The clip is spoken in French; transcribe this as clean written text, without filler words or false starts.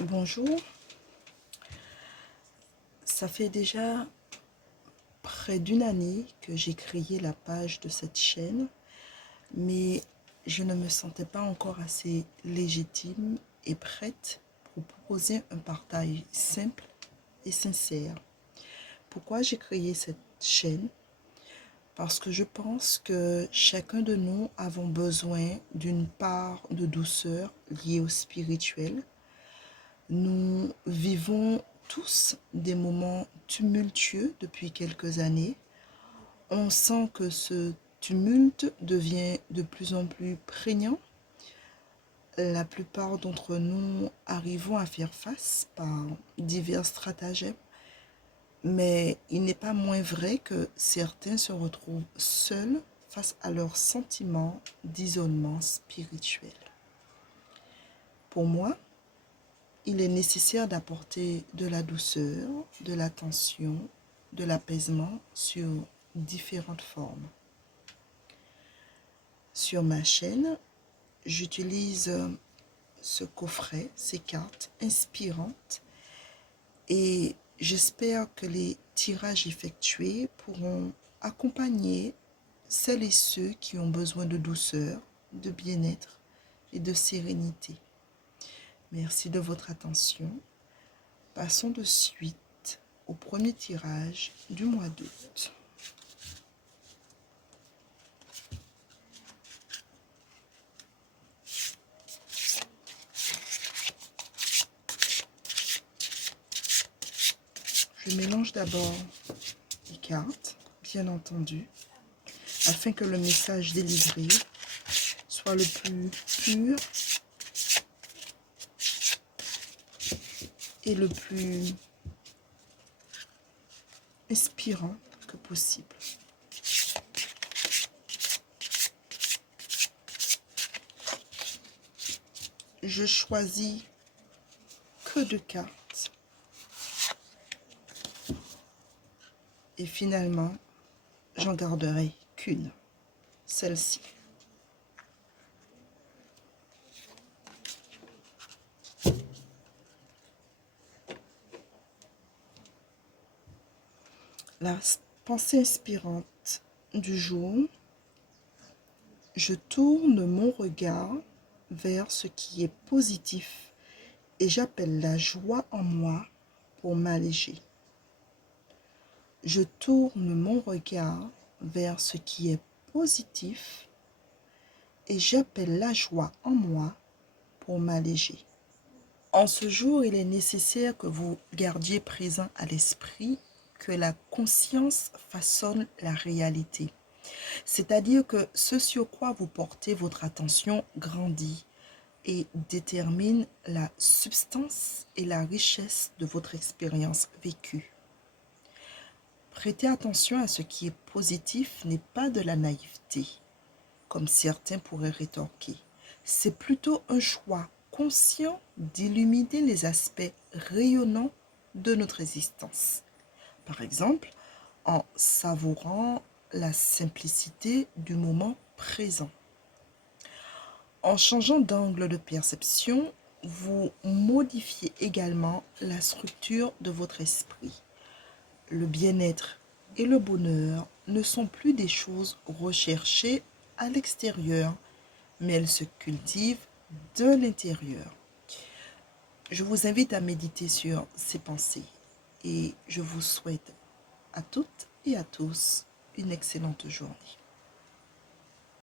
Bonjour, ça fait déjà près d'une année que j'ai créé la page de cette chaîne, mais je ne me sentais pas encore assez légitime et prête pour proposer un partage simple et sincère. Pourquoi j'ai créé cette chaîne? Parce que je pense que chacun de nous avons besoin d'une part de douceur liée au spirituel. Nous vivons tous des moments tumultueux depuis quelques années. On sent que ce tumulte devient de plus en plus prégnant. La plupart d'entre nous arrivons à faire face par divers stratagèmes, mais il n'est pas moins vrai que certains se retrouvent seuls face à leurs sentiments d'isolement spirituel. Pour moi, il est nécessaire d'apporter de la douceur, de l'attention, de l'apaisement sur différentes formes. Sur ma chaîne, j'utilise ce coffret, ces cartes inspirantes, et j'espère que les tirages effectués pourront accompagner celles et ceux qui ont besoin de douceur, de bien-être et de sérénité. Merci de votre attention. Passons de suite au premier tirage du mois d'août. Je mélange d'abord les cartes, bien entendu, afin que le message délivré soit le plus pur et le plus inspirant que possible. Je choisis que deux cartes et finalement, j'en garderai qu'une, celle-ci. La pensée inspirante du jour: je tourne mon regard vers ce qui est positif et j'appelle la joie en moi pour m'alléger. Je tourne mon regard vers ce qui est positif et j'appelle la joie en moi pour m'alléger. En ce jour, il est nécessaire que vous gardiez présent à l'esprit que la conscience façonne la réalité. C'est-à-dire que ce sur quoi vous portez votre attention grandit et détermine la substance et la richesse de votre expérience vécue. Prêter attention à ce qui est positif n'est pas de la naïveté, comme certains pourraient rétorquer. C'est plutôt un choix conscient d'illuminer les aspects rayonnants de notre existence. Par exemple, en savourant la simplicité du moment présent. En changeant d'angle de perception, vous modifiez également la structure de votre esprit. Le bien-être et le bonheur ne sont plus des choses recherchées à l'extérieur, mais elles se cultivent de l'intérieur. Je vous invite à méditer sur ces pensées et je vous souhaite à toutes et à tous une excellente journée.